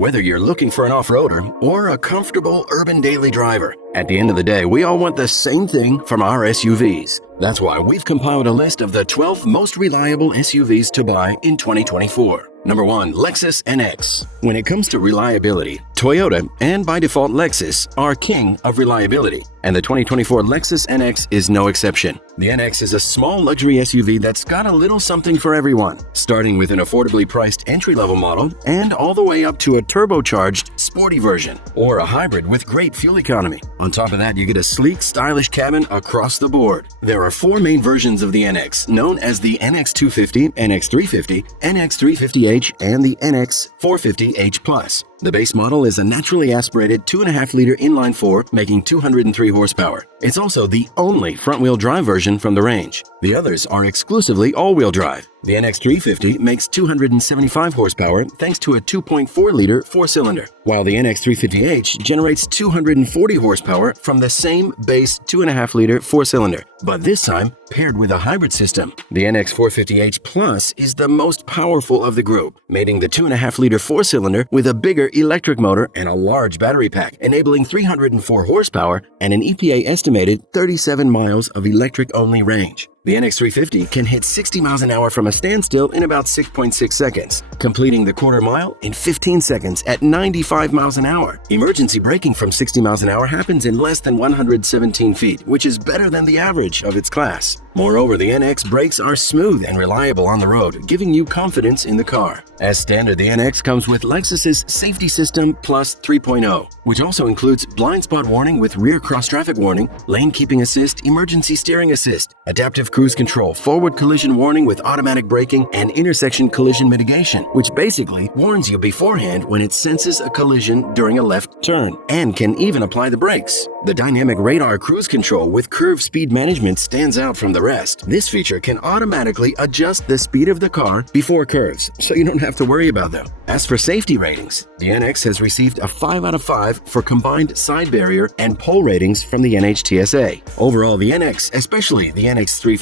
Whether you're looking for an off-roader or a comfortable urban daily driver, at the end of the day, we all want the same thing from our SUVs. That's why we've compiled a list of the 12 most reliable SUVs to buy in 2024. Number 1. Lexus NX. When it comes to reliability, Toyota, and by default Lexus, are king of reliability, and the 2024 Lexus NX is no exception. The NX is a small luxury SUV that's got a little something for everyone, starting with an affordably priced entry-level model and all the way up to a turbocharged, sporty version, or a hybrid with great fuel economy. On top of that, you get a sleek, stylish cabin across the board. There are 4 main versions of the NX, known as the NX250, NX350, NX350h, and the NX450h+. The base model is a naturally aspirated 2.5-liter inline-four, making 203 horsepower. It's also the only front-wheel drive version from the range. The others are exclusively all-wheel drive. The NX350 makes 275 horsepower thanks to a 2.4-liter four-cylinder, while the NX350h generates 240 horsepower from the same base 2.5-liter four-cylinder, but this time paired with a hybrid system. The NX450h Plus is the most powerful of the group, mating the 2.5-liter four-cylinder with a bigger electric motor and a large battery pack, enabling 304 horsepower and an EPA estimated 37 miles of electric-only range. The NX350 can hit 60 miles an hour from a standstill in about 6.6 seconds, completing the quarter mile in 15 seconds at 95 miles an hour. Emergency braking from 60 miles an hour happens in less than 117 feet, which is better than the average of its class. Moreover, the NX brakes are smooth and reliable on the road, giving you confidence in the car. As standard, the NX comes with Lexus's Safety System Plus 3.0, which also includes blind spot warning with rear cross-traffic warning, lane keeping assist, emergency steering assist, adaptive cruise control, forward collision warning with automatic braking, and intersection collision mitigation, which basically warns you beforehand when it senses a collision during a left turn, and can even apply the brakes. The dynamic radar cruise control with curve speed management stands out from the rest. This feature can automatically adjust the speed of the car before curves, so you don't have to worry about them. As for safety ratings, the NX has received a 5 out of 5 for combined side barrier and pole ratings from the NHTSA. Overall, the NX, especially the NX350,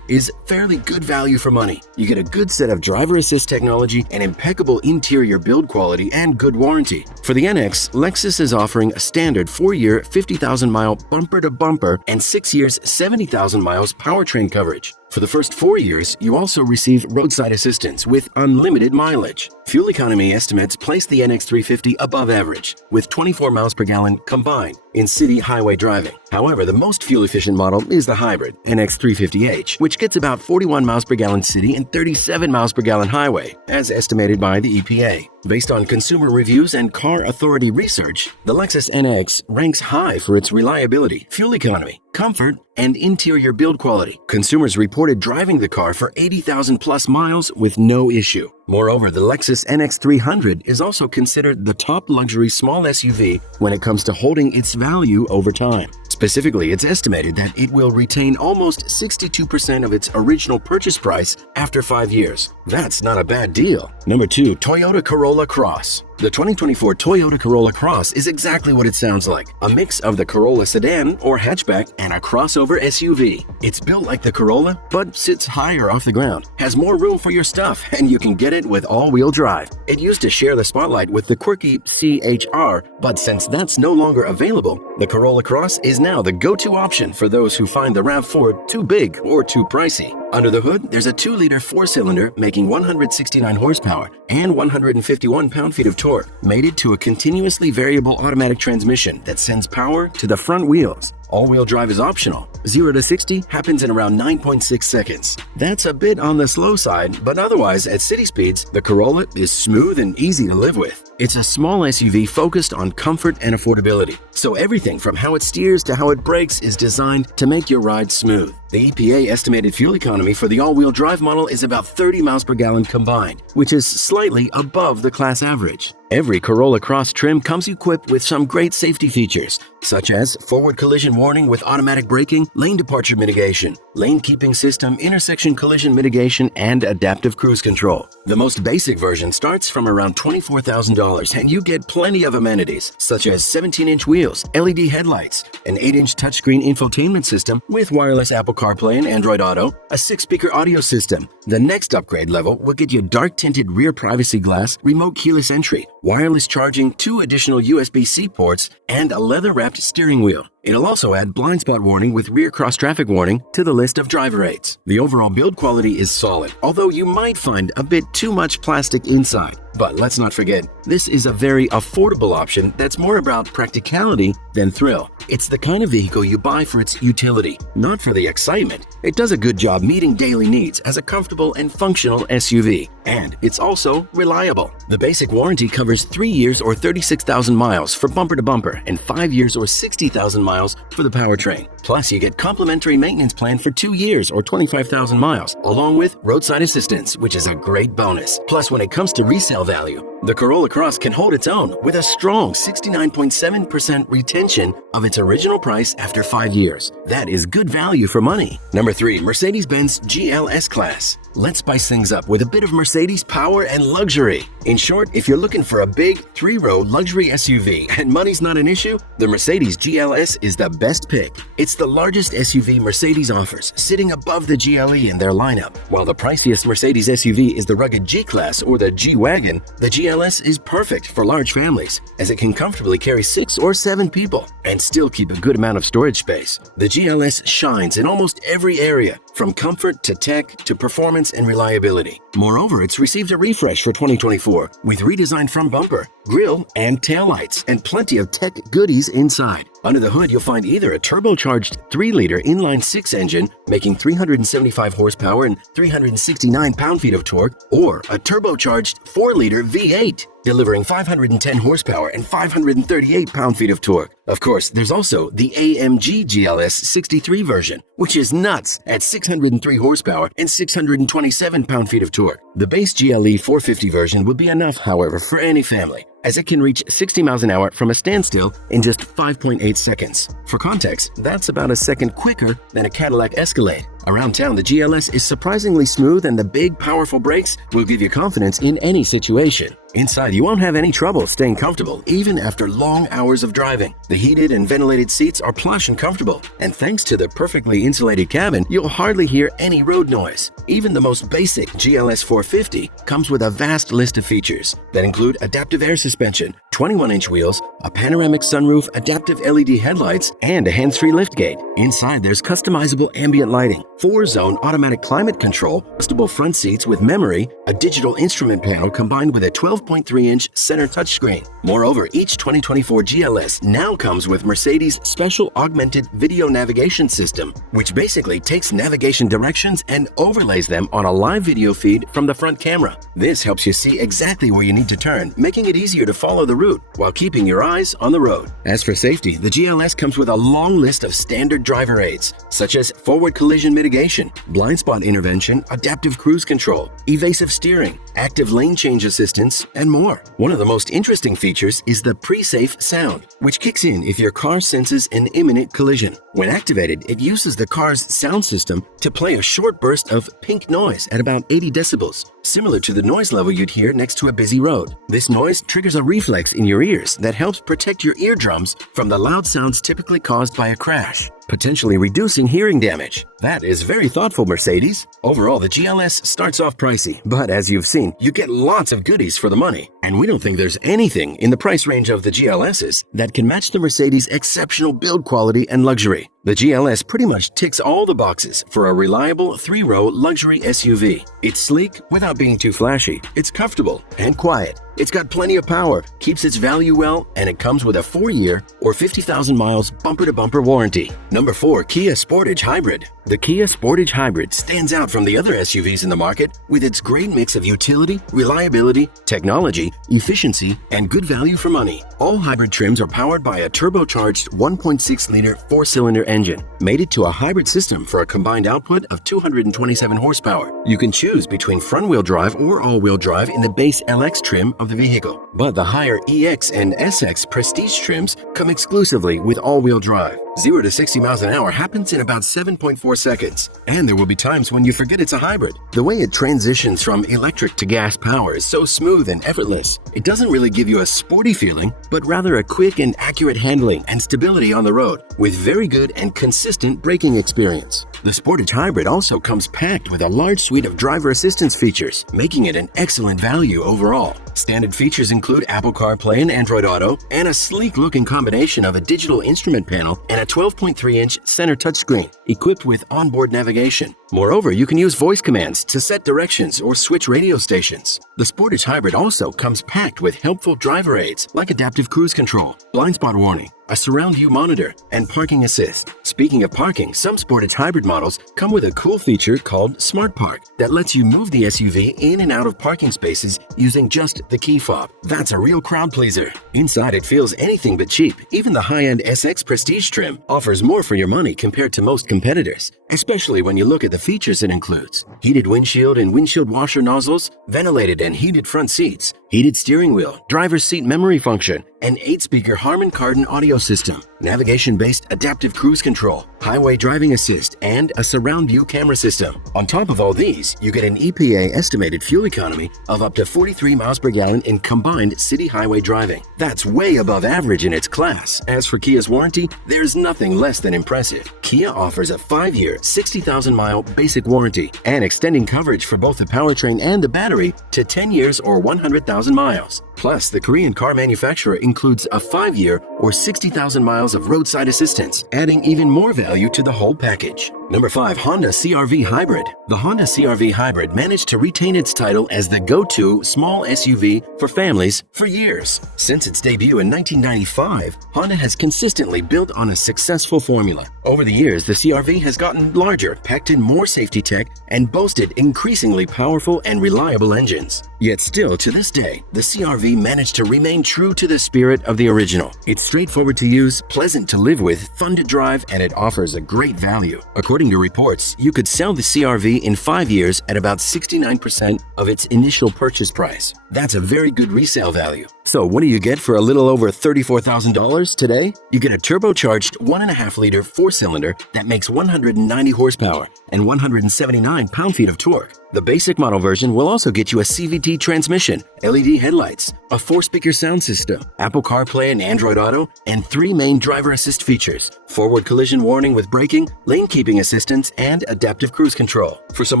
is fairly good value for money. You get a good set of driver assist technology, an impeccable interior build quality, and good warranty. For the NX, Lexus is offering a standard 4-year, 50,000-mile bumper-to-bumper and 6 years, 70,000 miles powertrain coverage. For the first 4 years, you also receive roadside assistance with unlimited mileage. Fuel economy estimates place the NX350 above average, with 24 miles per gallon combined in city highway driving. However, the most fuel-efficient model is the hybrid, NX350h, which gets about 41 miles per gallon city and 37 miles per gallon highway, as estimated by the EPA. Based on consumer reviews and Car Authority research, the Lexus NX ranks high for its reliability, fuel economy, comfort, and interior build quality. Consumers reported driving the car for 80,000 plus miles with no issue. Moreover, the Lexus NX300 is also considered the top luxury small SUV when it comes to holding its value over time. Specifically, it's estimated that it will retain almost 62% of its original purchase price after 5 years. That's not a bad deal. Number 2. Toyota Corolla Cross. The 2024 Toyota Corolla Cross is exactly what it sounds like, a mix of the Corolla sedan or hatchback and a crossover SUV. It's built like the Corolla, but sits higher off the ground, has more room for your stuff, and you can get it with all-wheel drive. It used to share the spotlight with the quirky CHR, but since that's no longer available, the Corolla Cross is now the go-to option for those who find the RAV4 too big or too pricey. Under the hood, there's a 2-liter four-cylinder making 169 horsepower and 151 pound-feet of torque, mated to a continuously variable automatic transmission that sends power to the front wheels. All-wheel drive is optional. 0 to 60 happens in around 9.6 seconds. That's a bit on the slow side, but otherwise, at city speeds, the Corolla is smooth and easy to live with. It's a small SUV focused on comfort and affordability, so everything from how it steers to how it brakes is designed to make your ride smooth. The EPA estimated fuel economy for the all-wheel drive model is about 30 miles per gallon combined, which is slightly above the class average. Every Corolla Cross trim comes equipped with some great safety features, such as forward collision warning with automatic braking, lane departure mitigation, lane keeping system, intersection collision mitigation, and adaptive cruise control. The most basic version starts from around $24,000, and you get plenty of amenities, such as 17-inch wheels, LED headlights, an 8-inch touchscreen infotainment system with wireless Apple CarPlay and Android Auto, a 6-speaker audio system. The next upgrade level will get you dark-tinted rear privacy glass, remote keyless entry, wireless charging, 2 additional USB-C ports, and a leather-wrapped steering wheel. It'll also add blind spot warning with rear cross-traffic warning to the list of driver aids. The overall build quality is solid, although you might find a bit too much plastic inside. But let's not forget, this is a very affordable option that's more about practicality than thrill. It's the kind of vehicle you buy for its utility, not for the excitement. It does a good job meeting daily needs as a comfortable and functional SUV, and it's also reliable. The basic warranty covers 3 years or 36,000 miles for bumper-to-bumper and 5 years or 60,000 miles for the powertrain. Plus, you get complimentary maintenance plan for 2 years or 25,000 miles, along with roadside assistance, which is a great bonus. Plus, when it comes to resale value, the Corolla Cross can hold its own with a strong 69.7% retention of its original price after 5 years. That is good value for money. Number 3, Mercedes-Benz GLS class. Let's spice things up with a bit of Mercedes power and luxury. In short, if you're looking for a big 3-row luxury SUV and money's not an issue, the Mercedes GLS is the best pick. It's the largest SUV Mercedes offers, sitting above the GLE in their lineup. While the priciest Mercedes SUV is the rugged G-Class or the G-Wagon, the GLS is perfect for large families, as it can comfortably carry 6 or 7 people and still keep a good amount of storage space. The GLS shines in almost every area, from comfort to tech to performance and reliability. Moreover, it's received a refresh for 2024 with redesigned front bumper, grille, and taillights, and plenty of tech goodies inside. Under the hood, you'll find either a turbocharged 3-liter inline-6 engine making 375 horsepower and 369 pound-feet of torque, or a turbocharged 4-liter V8 delivering 510 horsepower and 538 pound-feet of torque. Of course, there's also the AMG GLS 63 version, which is nuts at 603 horsepower and 627 pound-feet of torque. The base GLE 450 version would be enough, however, for any family, as it can reach 60 miles an hour from a standstill in just 5.8 seconds. For context, that's about a second quicker than a Cadillac Escalade. Around town, the GLS is surprisingly smooth, and the big, powerful brakes will give you confidence in any situation. Inside, you won't have any trouble staying comfortable, even after long hours of driving. The heated and ventilated seats are plush and comfortable, and thanks to the perfectly insulated cabin, you'll hardly hear any road noise. Even the most basic GLS 450 comes with a vast list of features that include adaptive air suspension, 21-inch wheels, a panoramic sunroof, adaptive LED headlights, and a hands-free liftgate. Inside, there's customizable ambient lighting, 4-zone automatic climate control, adjustable front seats with memory, a digital instrument panel combined with a 12.3-inch center touchscreen. Moreover, each 2024 GLS now comes with Mercedes' special augmented video navigation system, which basically takes navigation directions and overlays them on a live video feed from the front camera. This helps you see exactly where you need to turn, making it easier to follow the route while keeping your eyes on the road. As for safety, the GLS comes with a long list of standard driver aids, such as forward collision mitigation, blind spot intervention, adaptive cruise control, evasive steering, active lane change assistance, and more. One of the most interesting features is the pre-safe sound, which kicks in if your car senses an imminent collision. When activated, it uses the car's sound system to play a short burst of pink noise at about 80 decibels, similar to the noise level you'd hear next to a busy road. This noise triggers a reflex in your ears that helps protect your eardrums from the loud sounds typically caused by a crash, potentially reducing hearing damage. That is very thoughtful, Mercedes. Overall, the GLS starts off pricey, but as you've seen, you get lots of goodies for the money. And we don't think there's anything in the price range of the GLSs that can match the Mercedes' exceptional build quality and luxury. The GLS pretty much ticks all the boxes for a reliable 3-row luxury SUV. It's sleek without being too flashy. It's comfortable and quiet. It's got plenty of power, keeps its value well, and it comes with a 4-year or 50,000 miles bumper-to-bumper warranty. Number 4, Kia Sportage Hybrid. The Kia Sportage Hybrid stands out from the other SUVs in the market with its great mix of utility, reliability, technology, efficiency, and good value for money. All hybrid trims are powered by a turbocharged 1.6-liter 4-cylinder engine, mated to a hybrid system for a combined output of 227 horsepower. You can choose between front-wheel drive or all-wheel drive in the base LX trim of the vehicle, but the higher EX and SX Prestige trims come exclusively with all-wheel drive. 0 to 60 miles an hour happens in about 7.4 seconds, and there will be times when you forget it's a hybrid. The way it transitions from electric to gas power is so smooth and effortless. It doesn't really give you a sporty feeling, but rather a quick and accurate handling and stability on the road with very good and consistent braking experience. The Sportage Hybrid also comes packed with a large suite of driver assistance features, making it an excellent value overall. Standard features include Apple CarPlay and Android Auto, and a sleek-looking combination of a digital instrument panel and a 12.3-inch center touchscreen, equipped with onboard navigation. Moreover, you can use voice commands to set directions or switch radio stations. The Sportage Hybrid also comes packed with helpful driver aids like adaptive cruise control, blind spot warning, a surround view monitor, and parking assist. Speaking of parking, some Sportage Hybrid models come with a cool feature called Smart Park that lets you move the SUV in and out of parking spaces using just the key fob. That's a real crowd pleaser. Inside, it feels anything but cheap. Even the high-end SX Prestige trim offers more for your money compared to most competitors, especially when you look at the features it includes. Heated windshield and windshield washer nozzles, ventilated and heated front seats, heated steering wheel, driver's seat memory function, an 8-speaker Harman Kardon audio system, navigation-based adaptive cruise control, highway driving assist, and a surround view camera system. On top of all these, you get an EPA estimated fuel economy of up to 43 miles per gallon in combined city highway driving. That's way above average in its class. As for Kia's warranty, there's nothing less than impressive. Kia offers a 5-year, 60,000-mile basic warranty and extending coverage for both the powertrain and the battery to 10 years or 100,000 miles. Plus, the Korean car manufacturer includes a 5-year or 60,000 miles of roadside assistance, adding even more value to the whole package. Number 5. Honda CRV Hybrid. The Honda CRV Hybrid managed to retain its title as the go-to small SUV for families for years. Since its debut in 1995, Honda has consistently built on a successful formula. Over the years, the CRV has gotten larger, packed in more safety tech, and boasted increasingly powerful and reliable engines. Yet still, to this day, the CRV managed to remain true to the spirit of the original. It's straightforward to use, pleasant to live with, fun to drive, and it offers a great value. According to reports, you could sell the CRV in 5 years at about 69% of its initial purchase price. That's a very good resale value. So what do you get for a little over $34,000 today? You get a turbocharged 1.5-liter 4-cylinder that makes 190 horsepower and 179 pound-feet of torque. The basic model version will also get you a CVT transmission, LED headlights, a 4-speaker sound system, Apple CarPlay and Android Auto, and 3 main driver assist features: forward collision warning with braking, lane keeping assistance, and adaptive cruise control. For some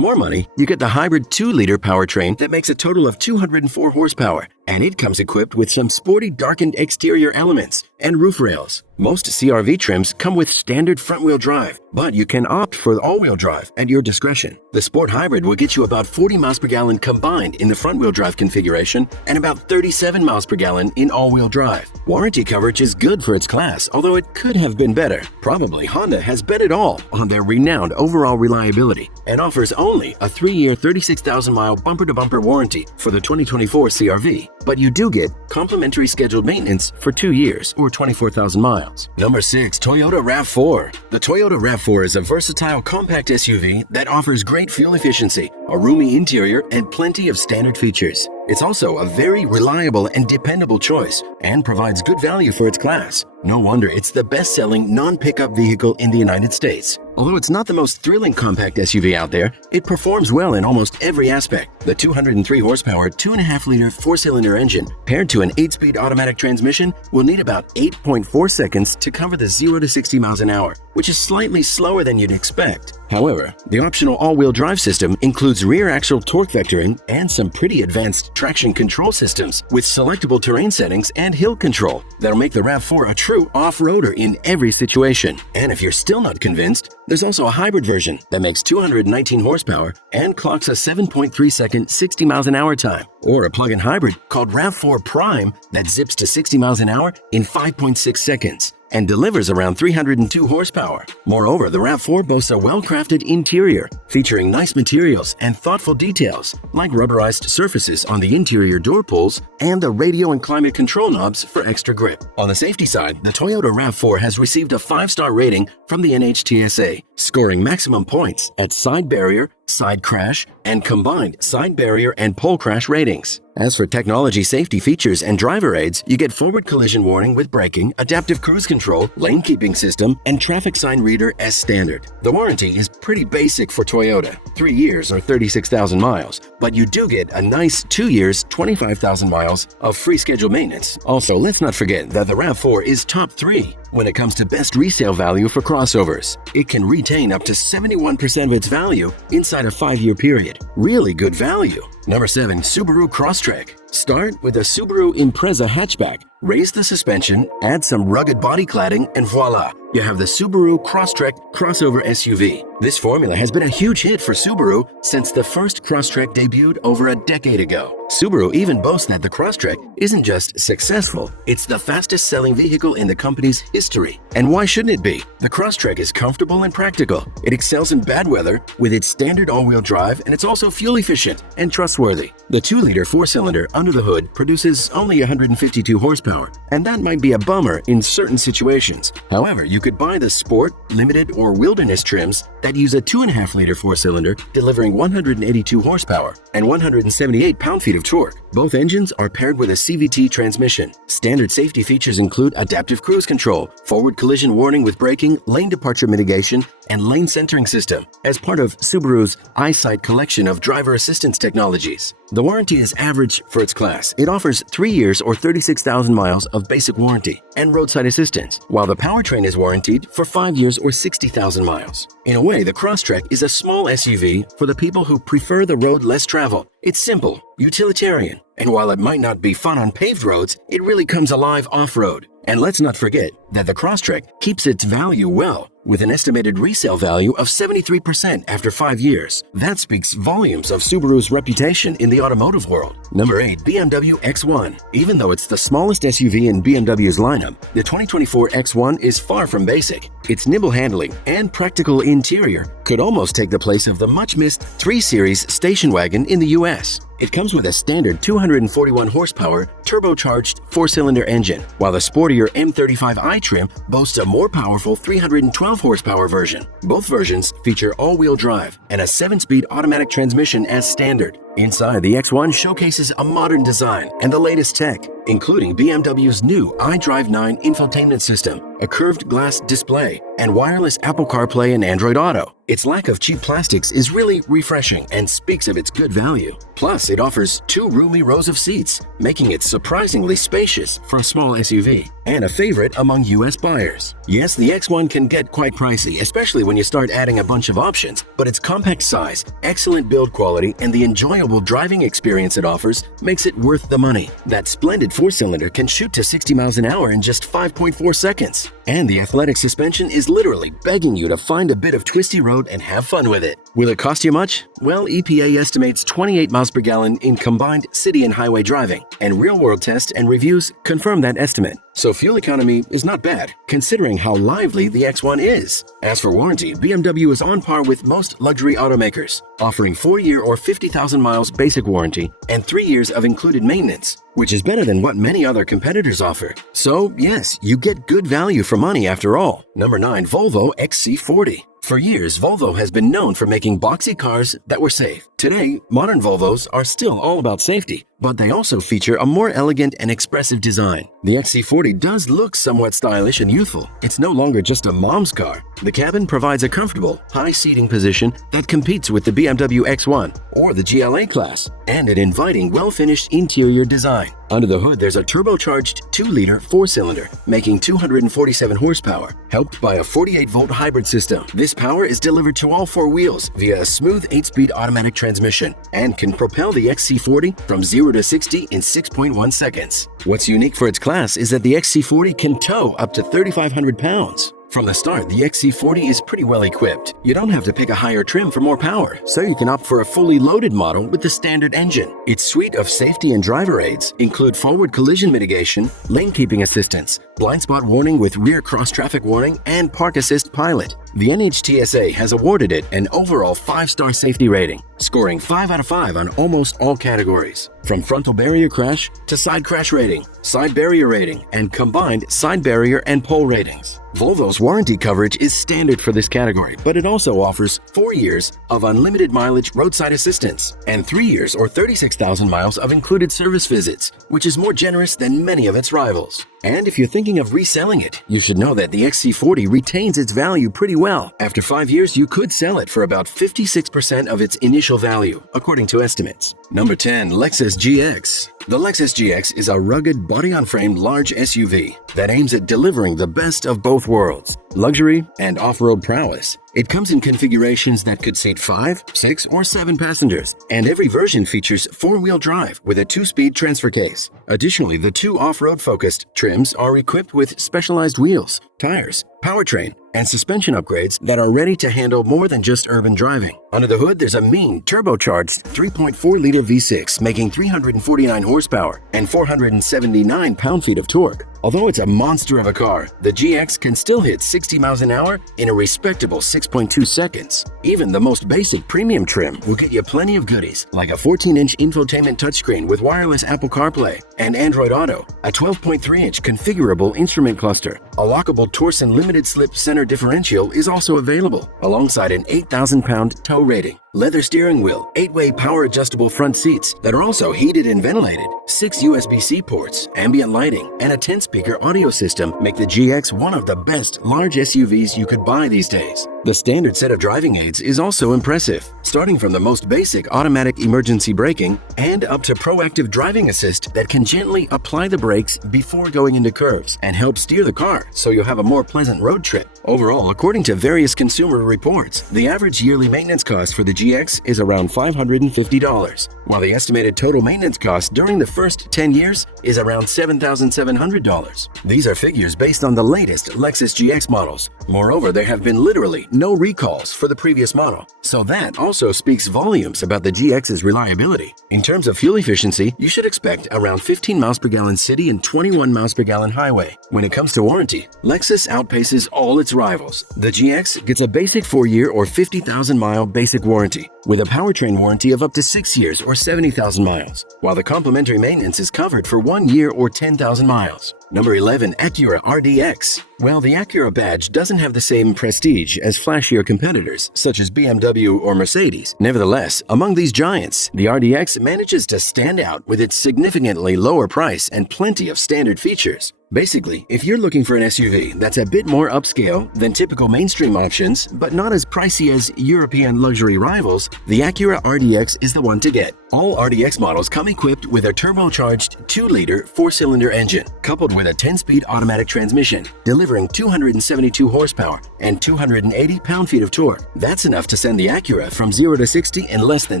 more money, you get the hybrid 2-liter powertrain that makes a total of 204 horsepower, and it comes equipped with some sporty darkened exterior elements and roof rails. Most CRV trims come with standard front-wheel drive, but you can opt for all-wheel drive at your discretion. The Sport Hybrid will get you about 40 miles per gallon combined in the front-wheel drive configuration and about 37 miles per gallon in all-wheel drive. Warranty coverage is good for its class, although it could have been better. Probably Honda has bet it all on their renowned overall reliability and offers only a 3-year, 36,000-mile bumper-to-bumper warranty for the 2024 CRV. But you do get complimentary scheduled maintenance for 2 years or 24,000 miles. Number 6. Toyota RAV4. The Toyota RAV4 is a versatile compact SUV that offers great fuel efficiency, a roomy interior, and plenty of standard features. It's also a very reliable and dependable choice and provides good value for its class. No wonder it's the best-selling non-pickup vehicle in the United States. Although it's not the most thrilling compact SUV out there, it performs well in almost every aspect. The 203 horsepower, 2.5-liter 4-cylinder engine, paired to an 8-speed automatic transmission, will need about 8.4 seconds to cover the 0 to 60 miles an hour, which is slightly slower than you'd expect. However, the optional all-wheel drive system includes rear axle torque vectoring and some pretty advanced traction control systems with selectable terrain settings and hill control that'll make the RAV4 a true off-roader in every situation. And if you're still not convinced, there's also a hybrid version that makes 219 horsepower and clocks a 7.3-second 60 miles an hour time, or a plug-in hybrid called RAV4 Prime that zips to 60 miles an hour in 5.6 seconds and delivers around 302 horsepower. Moreover, the RAV4 boasts a well-crafted interior featuring nice materials and thoughtful details like rubberized surfaces on the interior door pulls and the radio and climate control knobs for extra grip. On the safety side, the Toyota RAV4 has received a 5-star rating from the NHTSA, scoring maximum points at side barrier, side crash, and combined side barrier and pole crash ratings. As for technology, safety features, and driver aids, you get forward collision warning with braking, adaptive cruise control, lane keeping system, and traffic sign reader as standard. The warranty is pretty basic for Toyota, 3 years or 36,000 miles, but you do get a nice 2 years, 25,000 miles of free scheduled maintenance. Also, let's not forget that the RAV4 is top 3 when it comes to best resale value for crossovers. It can retain up to 71% of its value inside a 5-year period. Really good value. Number 7. Subaru CrossTrek. Start with a Subaru Impreza hatchback. Raise the suspension, add some rugged body cladding, and voila! You have the Subaru CrossTrek crossover SUV. This formula has been a huge hit for Subaru since the first CrossTrek debuted over a decade ago. Subaru even boasts that the CrossTrek isn't just successful, it's the fastest-selling vehicle in the company's history. And why shouldn't it be? The CrossTrek is comfortable and practical. It excels in bad weather with its standard all-wheel drive, and it's also fuel-efficient and trustworthy. The 2-liter 4-cylinder under the hood produces only 152 horsepower, and that might be a bummer in certain situations. However, you could buy the Sport, Limited, or Wilderness trims that use a 2.5-liter 4-cylinder delivering 182 horsepower and 178 pound-feet of torque. Both engines are paired with a CVT transmission. Standard safety features include adaptive cruise control, forward collision warning with braking, lane departure mitigation, and lane centering system as part of Subaru's EyeSight collection of driver assistance technologies. The warranty is average for its class. It offers 3 years or 36,000 miles of basic warranty and roadside assistance, while the powertrain is warranted for 5 years or 60,000 miles. In a way, the CrossTrek is a small SUV for the people who prefer the road less traveled. It's simple, utilitarian, and while it might not be fun on paved roads, it really comes alive off-road. And let's not forget that the CrossTrek keeps its value well, with an estimated resale value of 73% after 5 years. That speaks volumes of Subaru's reputation in the automotive world. Number 8. BMW X1. Even though it's the smallest SUV in BMW's lineup, the 2024 X1 is far from basic. Its nimble handling and practical interior could almost take the place of the much-missed 3 Series station wagon in the US. It comes with a standard 241 horsepower turbocharged 4-cylinder engine, while the sportier M35i trim boasts a more powerful 312 horsepower version. Both versions feature all-wheel drive and a 7-speed automatic transmission as standard. Inside, the X1 showcases a modern design and the latest tech, including BMW's new iDrive 9 infotainment system, a curved glass display, and wireless Apple CarPlay and Android Auto. Its lack of cheap plastics is really refreshing and speaks of its good value. Plus, it offers 2 roomy rows of seats, making it surprisingly spacious for a small SUV, and a favorite among US buyers. Yes, the X1 can get quite pricey, especially when you start adding a bunch of options, but its compact size, excellent build quality, and the enjoyable driving experience it offers makes it worth the money. That splendid 4-cylinder can shoot to 60 miles an hour in just 5.4 seconds. And the athletic suspension is literally begging you to find a bit of twisty road and have fun with it. Will it cost you much? Well, EPA estimates 28 miles per gallon in combined city and highway driving, and real-world tests and reviews confirm that estimate. So fuel economy is not bad, considering how lively the X1 is. As for warranty, BMW is on par with most luxury automakers, offering 4-year or 50,000 miles basic warranty and 3 years of included maintenance, which is better than what many other competitors offer. So yes, you get good value for money after all. Number 9. Volvo XC40. For years, Volvo has been known for making boxy cars that were safe. Today, modern Volvos are still all about safety, but they also feature a more elegant and expressive design. The XC40 does look somewhat stylish and youthful. It's no longer just a mom's car. The cabin provides a comfortable, high-seating position that competes with the BMW X1 or the GLA class, and an inviting, well-finished interior design. Under the hood, there's a turbocharged 2-liter 4-cylinder, making 247 horsepower, helped by a 48-volt hybrid system. This power is delivered to all 4 wheels via a smooth 8-speed automatic transmission and can propel the XC40 from 0 to 60 in 6.1 seconds. What's unique for its class is that the XC40 can tow up to 3,500 pounds. From the start, the XC40 is pretty well equipped. You don't have to pick a higher trim for more power, so you can opt for a fully loaded model with the standard engine. Its suite of safety and driver aids include forward collision mitigation, lane keeping assistance, blind spot warning with rear cross traffic warning, and park assist pilot. The NHTSA has awarded it an overall 5-star safety rating, scoring 5 out of 5 on almost all categories, from frontal barrier crash to side crash rating, side barrier rating, and combined side barrier and pole ratings. Volvo's warranty coverage is standard for this category, but it also offers 4 years of unlimited mileage roadside assistance and 3 years or 36,000 miles of included service visits, which is more generous than many of its rivals. And if you're thinking of reselling it, you should know that the XC40 retains its value pretty well. well. After 5 years, you could sell it for about 56% of its initial value, according to estimates. Number 10. Lexus GX. The Lexus GX is a rugged, body-on-frame large SUV that aims at delivering the best of both worlds, luxury and off-road prowess. It comes in configurations that could seat 5, 6, or 7 passengers, and every version features 4-wheel drive with a 2-speed transfer case. Additionally, the 2 off-road focused trims are equipped with specialized wheels, tires, powertrain, and suspension upgrades that are ready to handle more than just urban driving. Under the hood, there's a mean turbocharged 3.4-liter V6 making 349 horsepower and 479 pound-feet of torque. Although it's a monster of a car, the GX can still hit 60 miles an hour in a respectable 6.2 seconds. Even the most basic premium trim will get you plenty of goodies, like a 14-inch infotainment touchscreen with wireless Apple CarPlay and Android Auto, a 12.3-inch configurable instrument cluster, a lockable Torsen limited-slip center differential is also available, alongside an 8,000-pound tow rating. Leather steering wheel, 8-way power-adjustable front seats that are also heated and ventilated, 6 USB-C ports, ambient lighting, and a 10-speaker audio system make the GX one of the best large SUVs you could buy these days. The standard set of driving aids is also impressive, starting from the most basic automatic emergency braking and up to proactive driving assist that can gently apply the brakes before going into curves and help steer the car so you'll have a more pleasant road trip. Overall, according to various consumer reports, the average yearly maintenance cost for the GX is around $550, while the estimated total maintenance cost during the first 10 years is around $7,700. These are figures based on the latest Lexus GX models. Moreover, there have been literally no recalls for the previous model, so that also speaks volumes about the GX's reliability. In terms of fuel efficiency, you should expect around 15 miles per gallon city and 21 miles per gallon highway. When it comes to warranty, Lexus outpaces all its rivals. The GX gets a basic 4-year or 50,000-mile basic warranty, with a powertrain warranty of up to 6 years or 70,000 miles, while the complimentary maintenance is covered for 1 year or 10,000 miles. Number 11. Acura RDX. Well, the Acura badge doesn't have the same prestige as flashier competitors such as BMW or Mercedes. Nevertheless, among these giants, the RDX manages to stand out with its significantly lower price and plenty of standard features. Basically, if you're looking for an SUV that's a bit more upscale than typical mainstream options, but not as pricey as European luxury rivals, the Acura RDX is the one to get. All RDX models come equipped with a turbocharged 2-liter 4-cylinder engine, coupled with a 10-speed automatic transmission, delivering 272 horsepower and 280 pound-feet of torque. That's enough to send the Acura from 0 to 60 in less than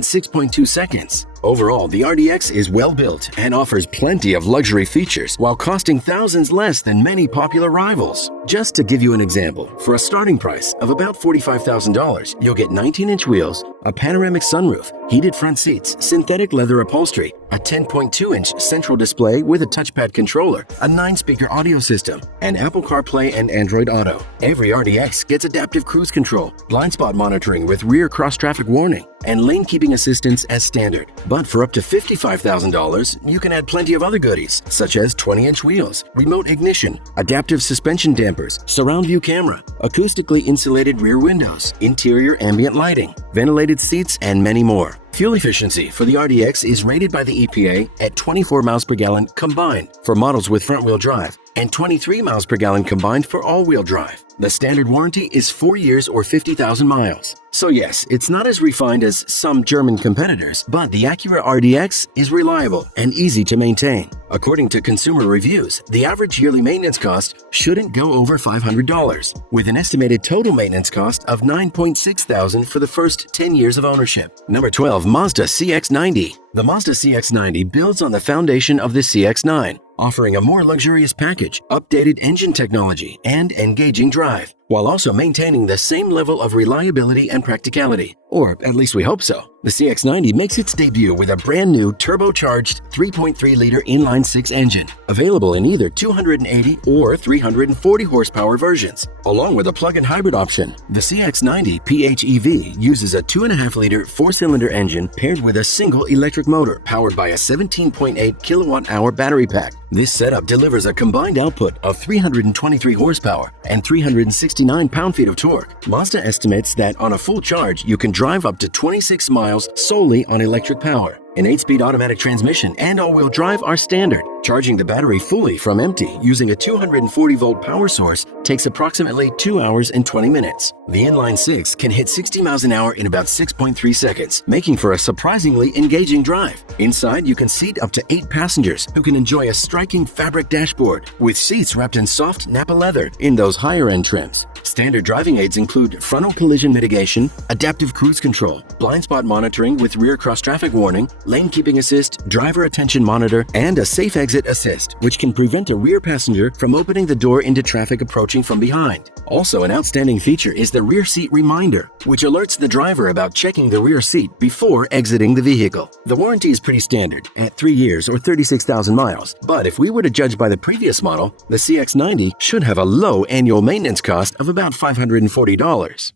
6.2 seconds. Overall, the RDX is well built and offers plenty of luxury features while costing thousands less than many popular rivals. Just to give you an example, for a starting price of about $45,000, you'll get 19-inch wheels, a panoramic sunroof, heated front seats, synthetic leather upholstery, a 10.2-inch central display with a touchpad controller, a 9-speaker audio system, and Apple CarPlay and Android Auto. Every RDX gets adaptive cruise control, blind spot monitoring with rear cross-traffic warning, and lane keeping assistance as standard. But for up to $55,000, you can add plenty of other goodies, such as 20-inch wheels, remote ignition, adaptive suspension dampers, surround view camera, acoustically insulated rear windows, interior ambient lighting, ventilated seats, and many more. Fuel efficiency for the RDX is rated by the EPA at 24 miles per gallon combined for models with front-wheel drive and 23 miles per gallon combined for all-wheel drive. The standard warranty is 4 years or 50,000 miles. So yes, it's not as refined as some German competitors, but the Acura RDX is reliable and easy to maintain. According to consumer reviews, the average yearly maintenance cost shouldn't go over $500, with an estimated total maintenance cost of $9,600 for the first 10 years of ownership. Number 12. Mazda CX90. The Mazda CX90 builds on the foundation of the CX9, offering a more luxurious package, updated engine technology, and engaging drive, while also maintaining the same level of reliability and practicality. Or at least we hope so. The CX90 makes its debut with a brand new turbocharged 3.3-liter inline-6 engine, available in either 280 or 340 horsepower versions, along with a plug-in hybrid option. The CX90 PHEV uses a 2.5-liter 4-cylinder engine paired with a single electric motor powered by a 17.8 kilowatt-hour battery pack. This setup delivers a combined output of 323 horsepower and 369 pound-feet of torque. Mazda estimates that on a full charge, you can drive up to 26 miles solely on electric power. An 8-speed automatic transmission and all-wheel drive are standard. Charging the battery fully from empty using a 240-volt power source takes approximately 2 hours and 20 minutes. The inline-six can hit 60 miles an hour in about 6.3 seconds, making for a surprisingly engaging drive. Inside, you can seat up to 8 passengers who can enjoy a striking fabric dashboard with seats wrapped in soft Napa leather in those higher-end trims. Standard driving aids include frontal collision mitigation, adaptive cruise control, blind spot monitoring with rear cross-traffic warning, lane keeping assist, driver attention monitor, and a safe exit assist, which can prevent a rear passenger from opening the door into traffic approaching from behind. Also, an outstanding feature is the rear seat reminder, which alerts the driver about checking the rear seat before exiting the vehicle. The warranty is pretty standard at 3 years or 36,000 miles, but if we were to judge by the previous model, the CX90 should have a low annual maintenance cost of about $540.